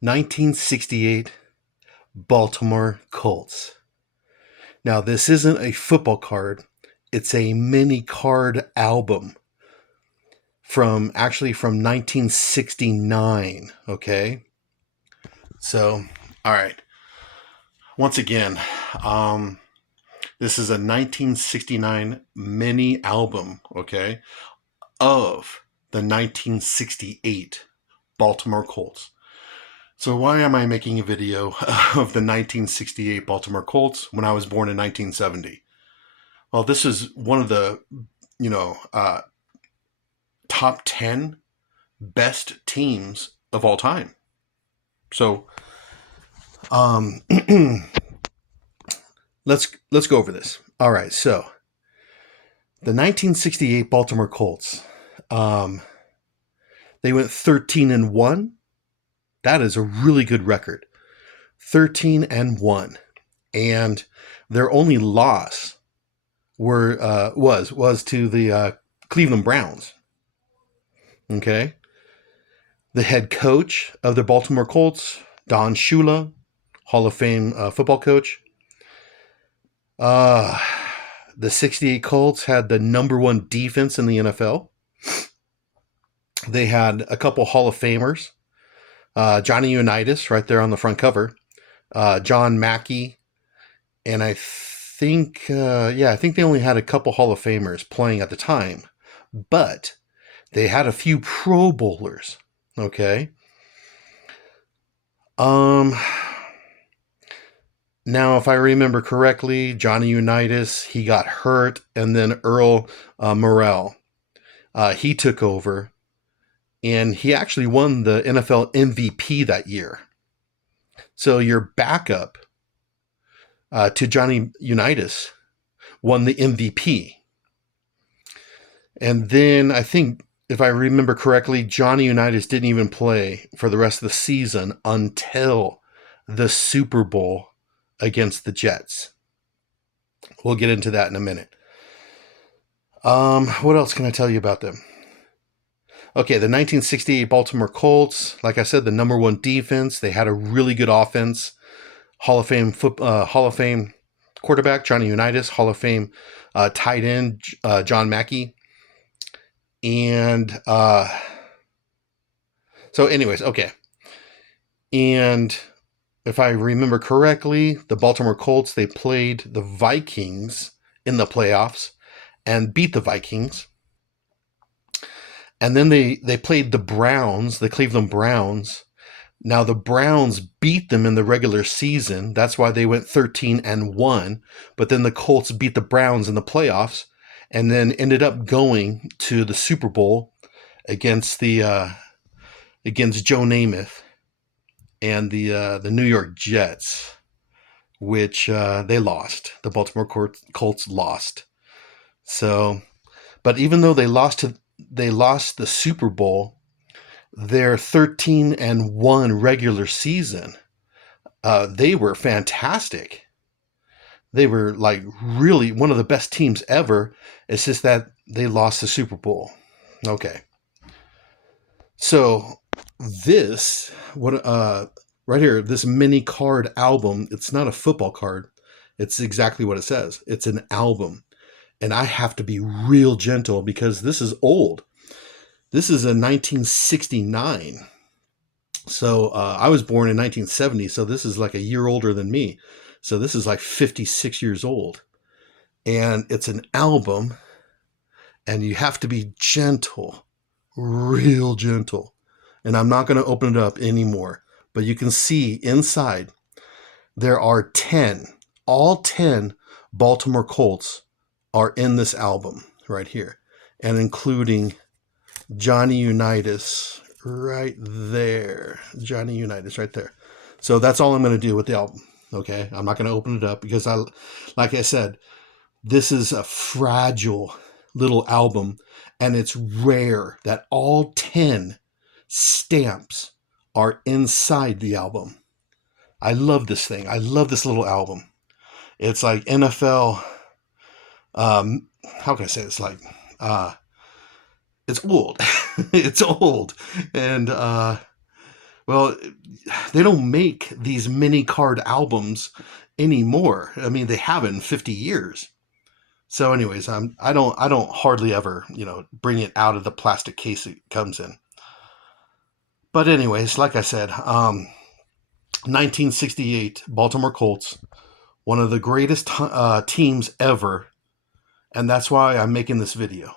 1968 Baltimore Colts. Now, this isn't a football card, it's a mini card album from 1969. Okay. So, all right. Once again, um, this is a 1969 mini album, okay, of the 1968 Baltimore Colts. So why am I making a video of the 1968 Baltimore Colts when I was born in 1970? Well, this is one of the, you know, uh, top 10 best teams of all time. So, um, let's go over this. All right, so the 1968 Baltimore Colts, um, they went 13-1. That is a really good record. 13-1, and their only loss was to the Cleveland Browns. Okay, the head coach of the Baltimore Colts, Don Shula, Hall of Fame football coach. The 68 Colts had the number one defense in the NFL. They had a couple Hall of Famers. Johnny Unitas right there on the front cover. John Mackey. And I think they only had a couple Hall of Famers playing at the time. But they had a few Pro Bowlers. Okay. Now, if I remember correctly, Johnny Unitas, he got hurt, and then Earl Morrell, he took over, and he actually won the NFL MVP that year. So your backup to Johnny Unitas won the MVP. And then I think, if I remember correctly, Johnny Unitas didn't even play for the rest of the season until the Super Bowl against the Jets. We'll get into that in a minute. What else can I tell you about them? Okay, the 1968 Baltimore Colts, like I said, the number one defense. They had a really good offense. Hall of Fame quarterback Johnny Unitas, Hall of Fame tight end John Mackey, and so, anyways, okay. And if I remember correctly, the Baltimore Colts, they played the Vikings in the playoffs and beat the Vikings. And then they played the Browns, the Cleveland Browns. Now, the Browns beat them in the regular season. That's why they went 13-1. But then the Colts beat the Browns in the playoffs and then ended up going to the Super Bowl against against Joe Namath and the New York Jets, which they lost. The Baltimore Colts lost. So, but even though they lost the Super Bowl, their 13-1 regular season, they were fantastic. They were like really one of the best teams ever. It's just that they lost the Super Bowl. Okay. So this right here, this mini card album, it's not a football card. It's exactly what it says. It's an album. And I have to be real gentle because this is old. This is a 1969. So I was born in 1970, so this is like a year older than me. So this is like 56 years old. And it's an album, and you have to be gentle, real gentle. And I'm not going to open it up anymore. But you can see inside there are all 10 Baltimore Colts are in this album right here. And including Johnny Unitas right there. Johnny Unitas right there. So that's all I'm going to do with the album. Okay. I'm not going to open it up because like I said, this is a fragile little album, and it's rare that all 10 stamps are inside the album. I love this thing. I love this little album. It's like NFL. How can I say this? Like, it's old. It's old. And, Well, they don't make these mini card albums anymore. I mean, they haven't in 50 years. So, anyways, I don't hardly ever bring it out of the plastic case it comes in. But anyways, like I said, 1968 Baltimore Colts, one of the greatest teams ever, and that's why I'm making this video.